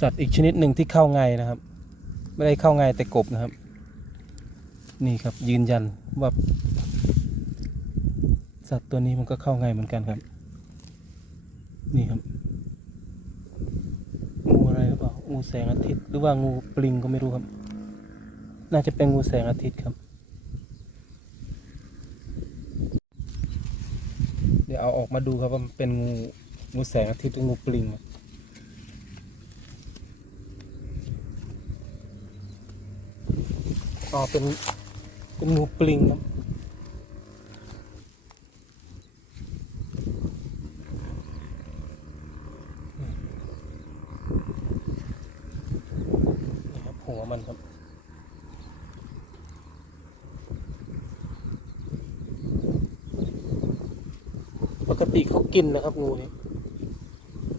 สัตว์อีกชนิดหนึ่งที่เข้าไงนะครับ ไม่ได้เข้าไงแต่กบนะครับ นี่ครับยืนยันว่าสัตว์ตัวนี้มันก็เข้าไงเหมือนกันครับ นี่ครับงูอะไรหรือเปล่างูแสงอาทิตย์หรือว่างูปลิงก็ไม่รู้ครับ น่าจะเป็นงูแสงอาทิตย์ครับ เดี๋ยวเอาออกมาดูครับว่ามันเป็นงูงูแสงอาทิตย์หรืองูปลิงอะ อ๋อเป็นเป็นงูปลิงครับนี่ครับหัวมันครับปกติเขากินนะครับงูนี่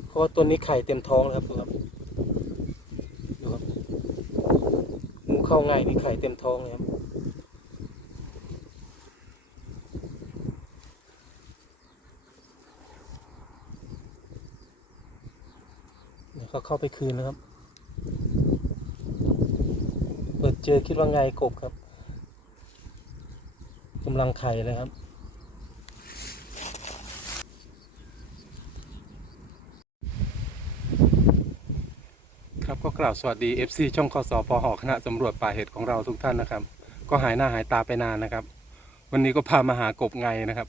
เพราะว่าตัวนี้ไข่เต็มท้องแล้วครับดูครับดูครับงู เข้าง่ายมีไข่เต็มท้องเลยครับเดี๋ยวเขาเข้าไปคืนแล้วครับ เปิดเจอคิดว่าไงกบครับกำลังไข่เลยครับ ครับ ก็กล่าวสวัสดี FC ช่องคอสอพอหอคณะสำรวจป่าเห็ดของเราทุกท่านนะครับ ก็หายหน้าหายตาไปนานนะครับ วันนี้ก็พามาหากบไงนะครับ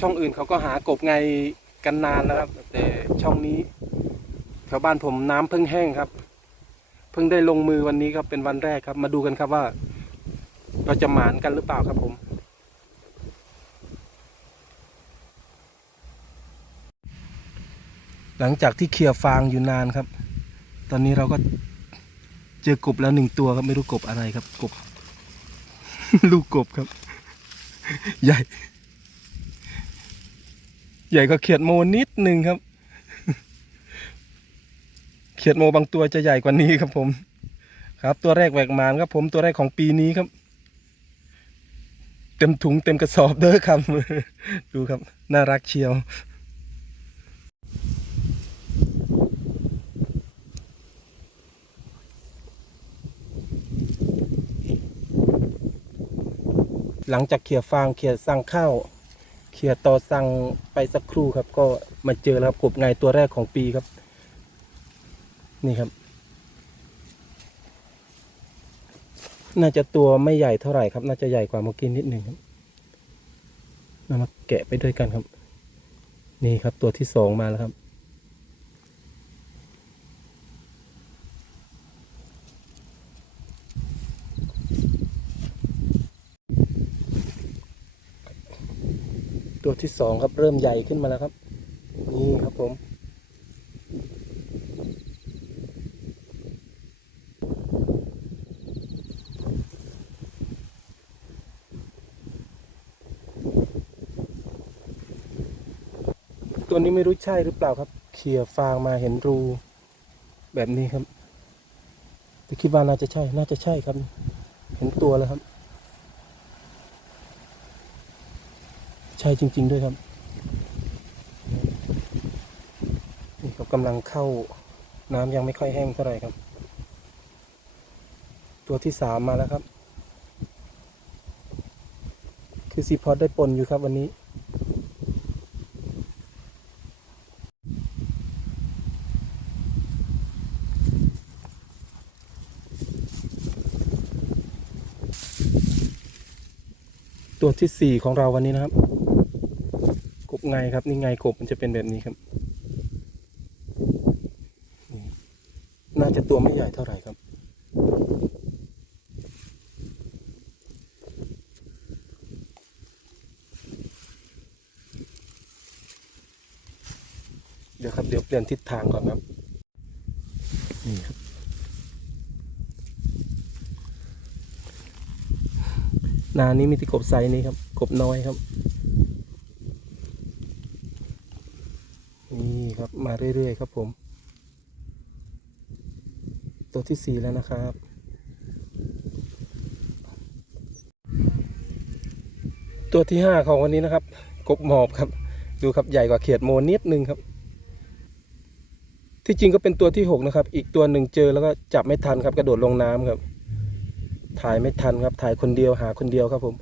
ช่องอื่นเขาก็หากบไงกันนานแล้วครับ แต่ช่องนี้แถวบ้านผมน้ำเพิ่งแห้งครับ เพิ่งได้ลงมือวันนี้ครับเป็นวันแรกครับ มาดูกันครับว่า เราจะหมานกันหรือเปล่าครับผม หลังจากที่เคลียร์ฟางอยู่นานครับ ตอนนี้เราก็เจอกบแล้วหนึ่งตัวครับ ไม่รู้กบอะไรครับ กบ ลูกกบครับ ใหญ่ ใหญ่ก็เขียดโมนิดหนึ่งครับ เขียดโมบางตัวจะใหญ่กว่านี้ครับผม ครับ ตัวแรกแหวกมานครับ ผมตัวแรกของปีนี้ครับ เต็มถุงเต็มกระสอบเด้อครับ ดูครับ น่ารักเชียว หลังจากเขี่ยฟางเขี่ยสั่งข้าวเขี่ยต่อสั่งไปสักครู่ครับ ก็มาเจอแล้วครับกบไงตัวแรกของปีครับ นี่ครับ น่าจะตัวไม่ใหญ่เท่าไหร่ครับ น่าจะใหญ่กว่าเมื่อกี้นิดหนึ่งครับเรามาแกะไปด้วยกันครับ นี่ครับตัวที่สองมาแล้วครับ ตัวที่สองครับเริ่มใหญ่ขึ้นมาแล้วครับ นี่ครับผม ตัวนี้ไม่รู้ใช่หรือเปล่าครับ เขี่ยฟางมาเห็นรู แบบนี้ครับแต่คิดว่าน่าจะใช่ น่าจะใช่ครับ เห็นตัวแล้วครับ ใช่จริง ๆ ด้วยครับนี่ก็กำลังเข้าน้ำยังไม่ค่อยแห้งเท่าไหร่ครับ ตัวที่สามมาแล้วครับ คือซีพอดได้ปนอยู่ครับวันนี้ตัวที่สี่ของเราวันนี้นะครับ ไงครับนี่ไงกบมันจะเป็นแบบนี้ครับน่าจะตัวไม่ใหญ่เท่าไหร่ครับเดี๋ยวครับเดี๋ยวเปลี่ยนทิศทางก่อนครับนี่ครับนานี้มีติกบไซนี้ครับ กบน้อยครับ นี่ครับ มาเรื่อยๆครับผม ตัวที่สี่แล้วนะครับ ตัวที่ห้าของวันนี้นะครับ กบหมอบครับ ดูครับใหญ่กว่าเขียดโมนิดนึงครับ ที่จริงก็เป็นตัวที่หกนะครับ อีกตัวหนึ่งเจอแล้วก็จับไม่ทันครับ กระโดดลงน้ำครับ ถ่ายไม่ทันครับ ถ่ายคนเดียวหาคนเดียวครับผม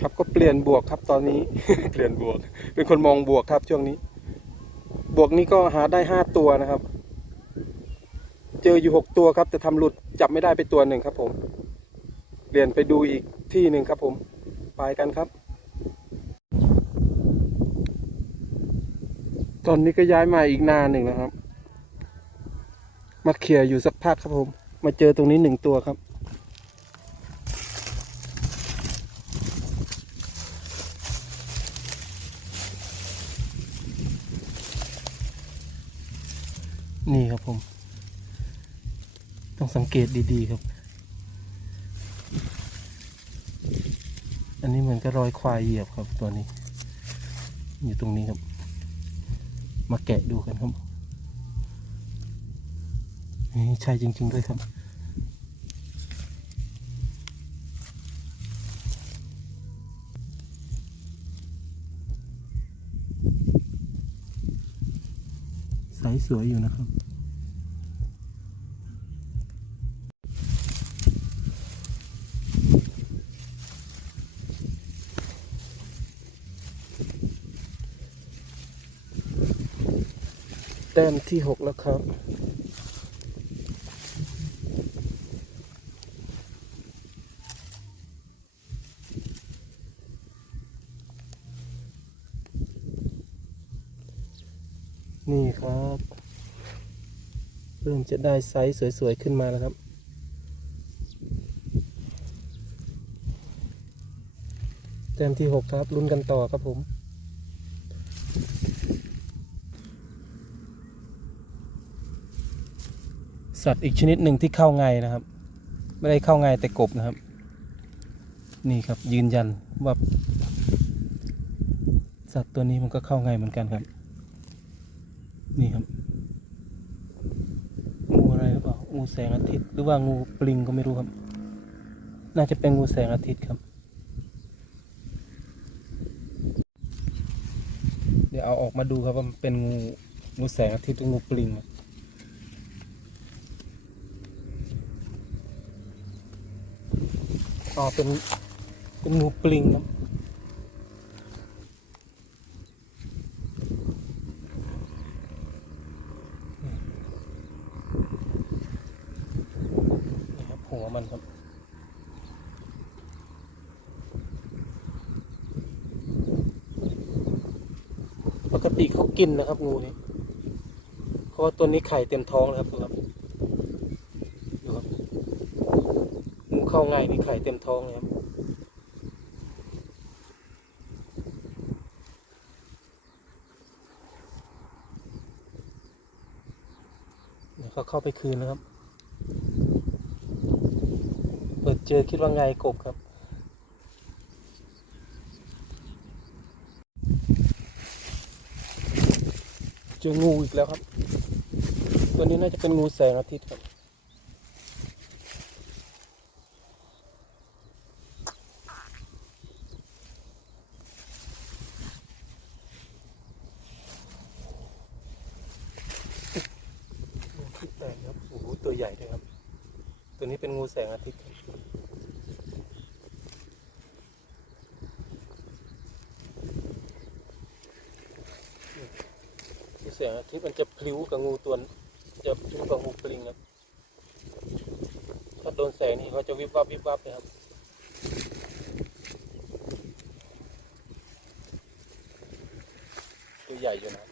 ครับ ก็เปลี่ยนบวกครับตอนนี้ เปลี่ยนบวก เป็นคนมองบวกครับช่วงนี้ บวกนี้ก็หาได้ห้าตัวนะครับ เจออยู่หกตัวครับ แต่ทำหลุดจับไม่ได้ไปตัวหนึ่งครับผม เปลี่ยนไปดูอีกที่หนึ่งครับผม ไปกันครับ ตอนนี้ก็ย้ายมาอีกนาหนึ่งนะครับ มาเคลียร์อยู่สักพักครับผม มาเจอตรงนี้หนึ่งตัวครับ นี่ครับผม ต้องสังเกตดีๆครับ อันนี้เหมือนก็รอยควายเหยียบครับตัวนี้ อยู่ตรงนี้ครับ มาแกะดูกันครับ นี่ใช่จริง ๆ ด้วยครับ สสวยอยู่นะครับ แต้มที่หกแล้วครับ นี่ครับ เริ่มจะได้ไซส์สวย ๆ ขึ้นมาแล้วครับแต้มที่หกครับลุ้นกันต่อครับผม สัตว์อีกชนิดหนึ่งที่เข้าไงนะครับ ไม่ได้เข้าไงแต่กบนะครับ นี่ครับยืนยันว่าสัตว์ตัวนี้มันก็เข้าไงเหมือนกันครับ นี่ครับ งูอะไรหรือเปล่า งูแสงอาทิตย์หรือว่างูปลิงก็ไม่รู้ครับ น่าจะเป็นงูแสงอาทิตย์ครับ เดี๋ยวเอาออกมาดูครับว่ามันเป็นงูงูแสงอาทิตย์หรืองูปลิงอะอ๋อเป็นเป็นงูปลิงครับ นี่ครับหัว มันครับปกติเขากินนะครับงูนี้เพราะว่าตัวนี้ไข่เต็มท้องนะครับดูครับดูครับงูเข้าง่ายนี่ไข่เต็มท้องเลยครับเขาเข้าไปคืนนะครับ เจอคิดว่าไงกบครับเจองูอีกแล้วครับ ตัวนี้น่าจะเป็นงูแสงอาทิตย์ครับงูที่แปดครับโอ้โหตัวใหญ่เลยครับ ตัวนี้เป็นงูแสงอาทิตย์ ครับงูแสงอาทิตย์มันจะพลิ้วกับงูตัวจะพลิ้วกับงูปลิงครับถ้าโดนแสงนี่เขาจะวิบวับวิบวับเลยครับตัวใหญ่อยู่นะ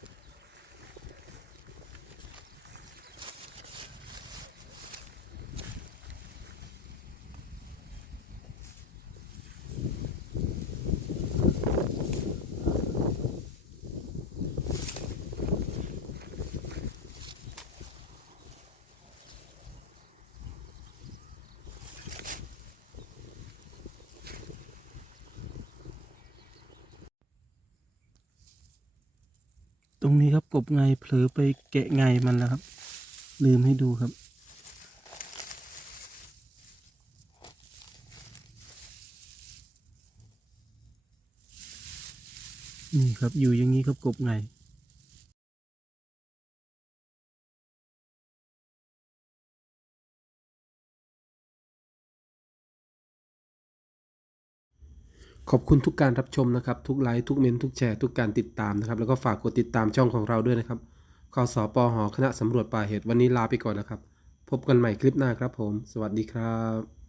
ตรงนี้ครับกบไงเผลอไปแกะไงมันแล้วครับ ลืมให้ดูครับ นี่ครับอยู่อย่างนี้ครับกบไง ขอบคุณทุกการรับชมนะครับ ทุกไลค์ทุกเมนทุกแชร์ทุกการติดตามนะครับ แล้วก็ฝากกดติดตามช่องของเราด้วยนะครับคสปหคณะสำรวจป่าเหตุวันนี้ลาไปก่อนนะครับ พบกันใหม่คลิปหน้าครับผม สวัสดีครับ